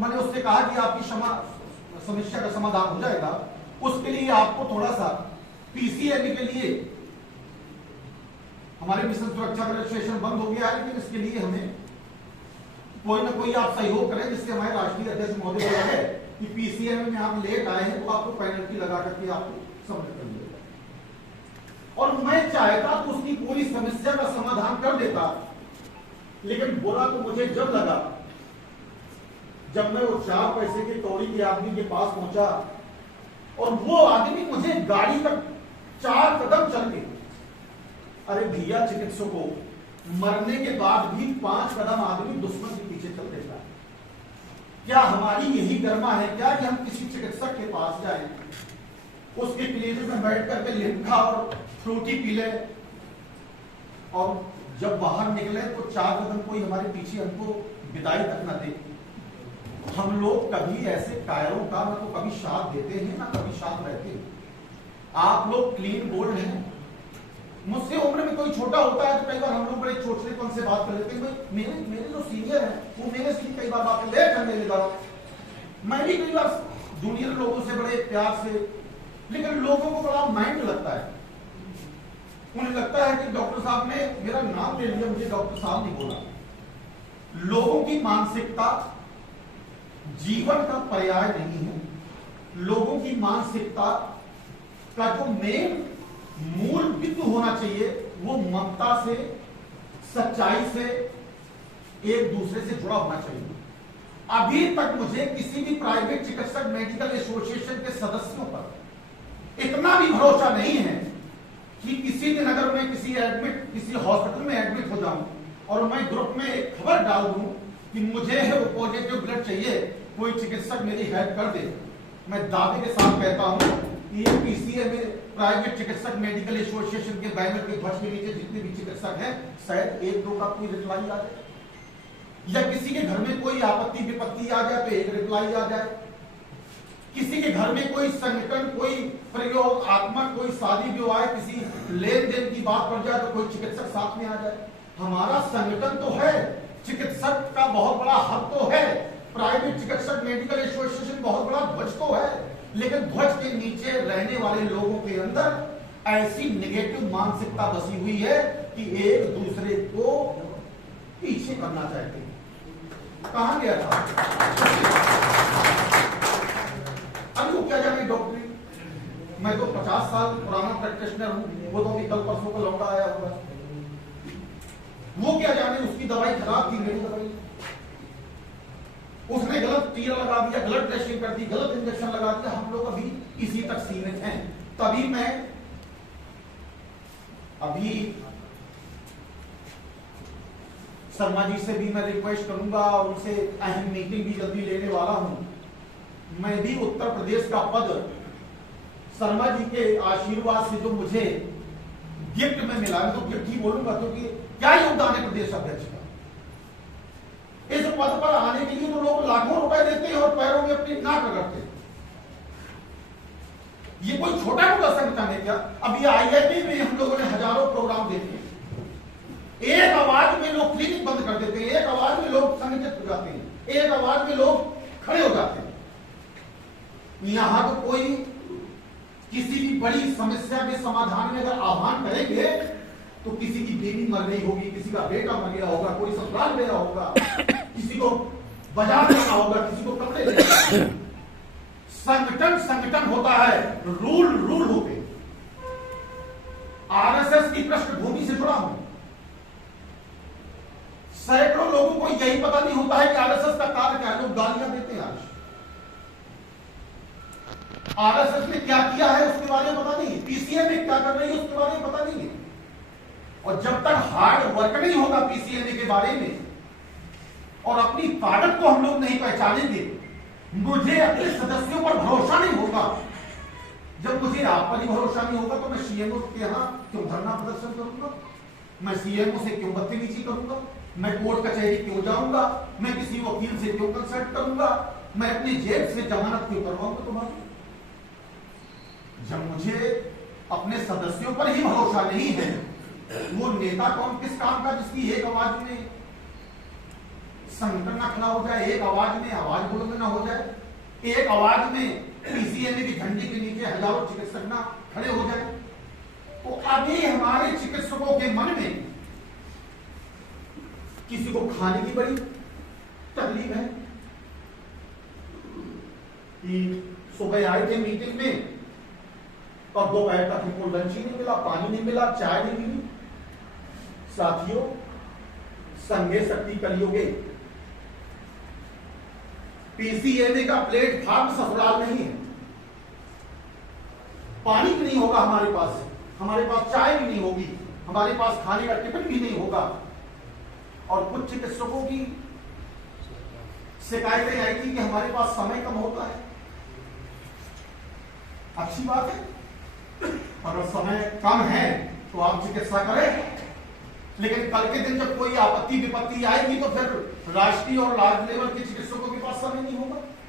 मैंने उससे कहा कि आपकी समस्या का समाधान हो जाएगा, उसके लिए आपको थोड़ा सा पीसीएमई के लिए, हमारे मिशन सुरक्षा का रजिस्ट्रेशन बंद हो गया है, लेकिन इसके लिए हमें कोई ना कोई आप सहयोग करें, जिससे हमारे राष्ट्रीय अध्यक्ष महोदय को लगे कि पीसीएमई में आप लेट आए हैं तो आपको पेनल्टी लगा करके आपको सबमिट कर दिया जाए। और मैं चाहता तो उसकी पूरी समस्या का समाधान कर देता, लेकिन बुरा तो मुझे जब लगा जब मैं वो 4 पैसे के कौड़ी के आदमी के पास पहुंचा और वो आदमी मुझे गाड़ी तक 4 कदम चल के, अरे भैया चिकित्सकों, मरने के बाद भी 5 कदम आदमी दुश्मन के पीछे चल देता है। क्या हमारी यही गरिमा है क्या कि हम किसी चिकित्सक के पास जाएं, उसके क्लिनिक में बैठ करके लिखा और फ्रूटी पी ले, और जब बाहर निकले तो 4 कदम कोई हमारे पीछे हमको विदाई तक न दे। हम लोग कभी ऐसे कायरों का ना तो कभी साथ देते हैं ना कभी साथ रहते हैं। आप लोग क्लीन बोल्ड हैं, मुझसे उम्र में कोई छोटा होता है तो कई बार हम लोग बड़े छोटेपन से बात कर लेते हैं। मेरे जो सीनियर हैं वो मेरे से कई बार बात करने लगा, मैं भी कई बार जूनियर लोगों से बड़े प्यार से, लेकिन लोगों को बड़ा माइंड लगता है, उन्हें लगता है कि डॉक्टर साहब ने मेरा नाम ले लिया, मुझे डॉक्टर साहब नहीं बोला। लोगों की मानसिकता जीवन का पर्याय नहीं है। लोगों की मानसिकता का जो मेन मूल बिंदु होना चाहिए वो ममता से, सच्चाई से, एक दूसरे से जुड़ा होना चाहिए। अभी तक मुझे किसी भी प्राइवेट चिकित्सक मेडिकल एसोसिएशन के सदस्यों पर इतना भी भरोसा नहीं है कि किसी दिन अगर मैं किसी हॉस्पिटल में एडमिट हो जाऊं और मैं ग्रुप में एक खबर डाल दूं कि मुझे पॉजिटिव ब्लड चाहिए, कोई चिकित्सक मेरी हेल्प कर दे, मैं दावे के साथ कहता हूं कि ये पीसीएमई प्राइवेट चिकित्सक मेडिकल एसोसिएशन के बैनर के ध्वज के नीचे जितने भी चिकित्सक हैं, शायद 1-2 का कोई रिप्लाई आ जाए, या किसी के घर में कोई आपत्ति विपत्ति आ जाए तो एक रिप्लाई आ जाए, किसी के घर में कोई संगठन, कोई प्रयोग आत्मक, कोई शादी विवाह, किसी लेन देन की बात पड़ जाए तो कोई चिकित्सक साथ में आ जाए। हमारा संगठन तो है, चिकित्सक का बहुत बड़ा हक तो है, प्राइवेट चिकित्सक मेडिकल एसोसिएशन बहुत बड़ा ध्वज तो है, लेकिन ध्वज के नीचे रहने वाले लोगों के अंदर ऐसी नेगेटिव मानसिकता बसी हुई है कि एक दूसरे को पीछे करना चाहते हैं। कहां गया था अभी वो क्या जाने डॉक्टरी, मैं तो 50 साल पुराना प्रैक्टिशनर हूं, वो तो अभी कल परसों का लौटा आया होगा, वो क्या जाने उसकी दवाई खराब थी, मेरी दवाई उसने गलत टीका लगा दिया, गलत ड्रेसिंग कर दी, गलत इंजेक्शन लगा दिया। हम लोग अभी इसी तक सीमित हैं। तभी मैं अभी शर्मा जी से भी मैं रिक्वेस्ट करूंगा और उनसे अहम मीटिंग भी जल्दी लेने वाला हूं। मैं भी उत्तर प्रदेश का पद शर्मा जी के आशीर्वाद से जो मुझे गिफ्ट में मिला, मैं तो गिफ्ट ही बोलूंगा क्योंकि क्या योगदान है प्रदेश अध्यक्ष का। इस पद पर आने के लिए तो लोग लाखों रुपए देते हैं और पैरों में अपनी नाक रगड़ते हैं। ये कोई छोटा मोटा संगठन है क्या? अभी आईआईटी में हम लोगों ने हजारों प्रोग्राम देखे, एक आवाज में लोग क्लिनिक बंद कर देते हैं, एक आवाज में लोग संगठित हो जाते हैं, एक आवाज में लोग खड़े हो जाते हैं। यहां तो कोई किसी भी बड़ी समस्या के समाधान में अगर आह्वान करेंगे तो किसी की बीवी मर गई होगी, किसी का बेटा मर गया होगा, कोई ससुराल गया होगा, किसी को बाजार जाना होगा, किसी को कपड़े लेना। संगठन होता है, रूल होते। आरएसएस की पृष्ठभूमि से जुड़ा हूं, सैकड़ों लोगों को यही पता नहीं होता है कि आरएसएस का कार्य क्या है। लोग गालियां देते हैं, आरएसएस ने क्या किया है उसके बारे में पता नहीं, पीसीएमई क्या कर रही है उसके बारे में पता नहीं है। और जब तक हार्ड वर्क नहीं होगा पीसीएमई के बारे में और अपनी ताकत को हम लोग नहीं पहचानेंगे, मुझे अपने सदस्यों पर भरोसा नहीं होगा। जब मुझे आप पर ही भरोसा नहीं होगा तो मैं सीएमओ के यहां क्यों धरना प्रदर्शन करूंगा, मैं सीएमओ से क्यों बदतमीजी करूंगा, मैं कोर्ट कचहरी क्यों जाऊंगा, मैं किसी वकील से क्यों कंसल्ट करूंगा, मैं अपनी जेब से जमानत क्यों करवाऊंगा तुम्हारी। जब मुझे अपने सदस्यों पर ही भरोसा नहीं है, वो नेता कौन किस काम का जिसकी एक आवाज में संगठन ना खड़ा हो जाए, एक आवाज में आवाज बुलंद ना हो जाए, एक आवाज में पीसीएमए की झंडी के नीचे हजारों चिकित्सक ना खड़े हो जाए। तो अभी हमारे चिकित्सकों के मन में किसी को खाने की बड़ी तकलीफ है कि सुबह आए थे मीटिंग में और दोपहर तक हमको लंच ही नहीं मिला, पानी नहीं मिला, चाय नहीं मिली। साथियों, संघे शक्ति कलयुगे, पीसीएमए का प्लेटफॉर्म ससुराल नहीं है। पानी भी नहीं होगा हमारे पास चाय भी नहीं होगी, हमारे पास खाने का टिफिन भी नहीं होगा। और कुछ चिकित्सकों की शिकायतें आई थी कि हमारे पास समय कम होता है। अच्छी बात है, अगर समय कम है तो आप चिकित्सा करें, लेकिन कल के दिन जब कोई आपत्ति विपत्ति आएगी तो फिर राष्ट्रीय और राज्य लेवल के चिकित्सकों के पास समय नहीं होगा।